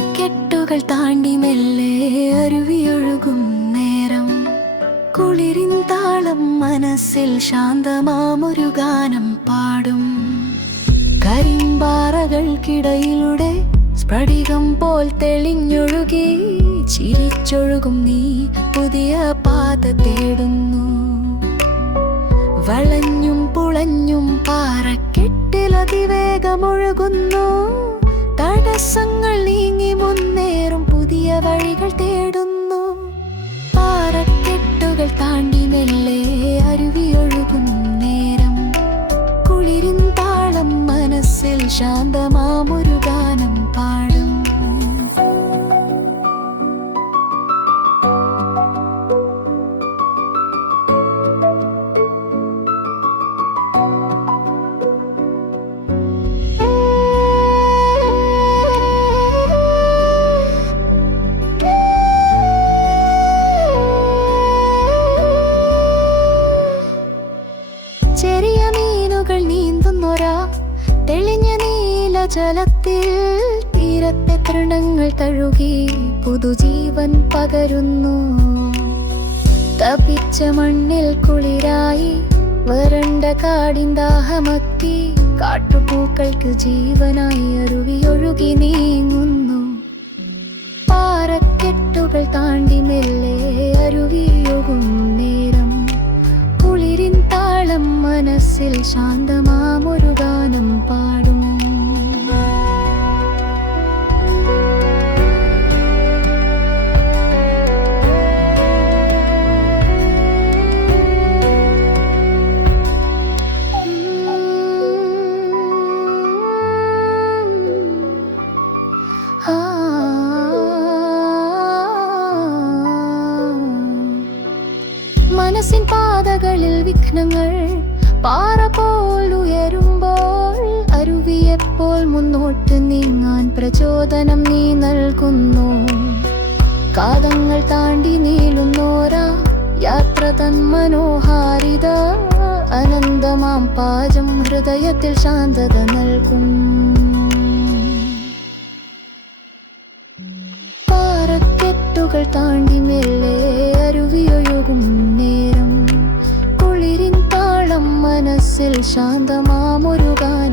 പാറക്കെട്ടുകൾ താണ്ടി മെല്ലെ അരുവിയൊഴുകും നേരം, കുളിരിൻ താളം മനസ്സിൽ ശാന്തമാമൊരു ഗാനം പാടും. കരിമ്പാറകൾക്കിടയിലൂടെ സ്ഫടികം പോൽ തെളിഞ്ഞൊഴുകി ചിരിച്ചൊഴുകും നീ പുതിയ പാത തേടുന്നു. വളഞ്ഞും പുളഞ്ഞും പാറക്കെട്ടിലതിവേഗമൊഴുകുന്നു. തടസ്സങ്ങൾ നീങ്ങി മുന്നേറും പുതിയ വഴികൾ തേടുന്നു. പാറക്കെട്ടുകൾ താണ്ടി മെല്ലെ അരുവിയൊഴുകും നേരം, കുളിരിൻ താളം മനസ്സിൽ ശാന്തമാമൊരു ഗാനം പാടും. ചെറിയ മീനുകൾ നീന്തുന്നൊരാ തെളിഞ്ഞ നീല ജലത്തിൽ, തീരത്തെ തൃണങ്ങൾ തഴുകി പുതുജീവൻ പകരുന്നു. തപിച്ച മണ്ണിൽ കുളിരായി വരണ്ട കാടിൻ ദാഹമക്കി, കാട്ടുപൂക്കൾക്ക് ജീവനായി അരുവിയൊഴുകി നീങ്ങുന്നു. പാറക്കെട്ടുകൾ താണ്ടി മെല്ലെ അരുവിയൊഴുകും നേരം, കുളിരിൻ താളം മനസ്സിൽ ശാന്തമാമൊരു ഗാനം പാടും. മനസ്സിൻ പാതകളിൽ വിഘ്നങ്ങൾ പാറ പോൽ ഉയരുമ്പോൾ, അരുവിയെപ്പോൾ മുന്നോട്ട് നീങ്ങാൻ പ്രചോദനം നീ നൽകുന്നു. കാലങ്ങൾ താണ്ടി നീളുന്നോരാ യാത്ര തൻ മനോഹാരിത, അനന്തമാം പാചം ഹൃദയത്തിൽ ശാന്തത നൽകും. പാറക്കെട്ടുകൾ താണ്ടി മെല്ലെ അരുവിയൊഴുകും നേരം, കുളിരിൻ താളം മനസ്സിൽ ശാന്തമാമൊരു ഗാനം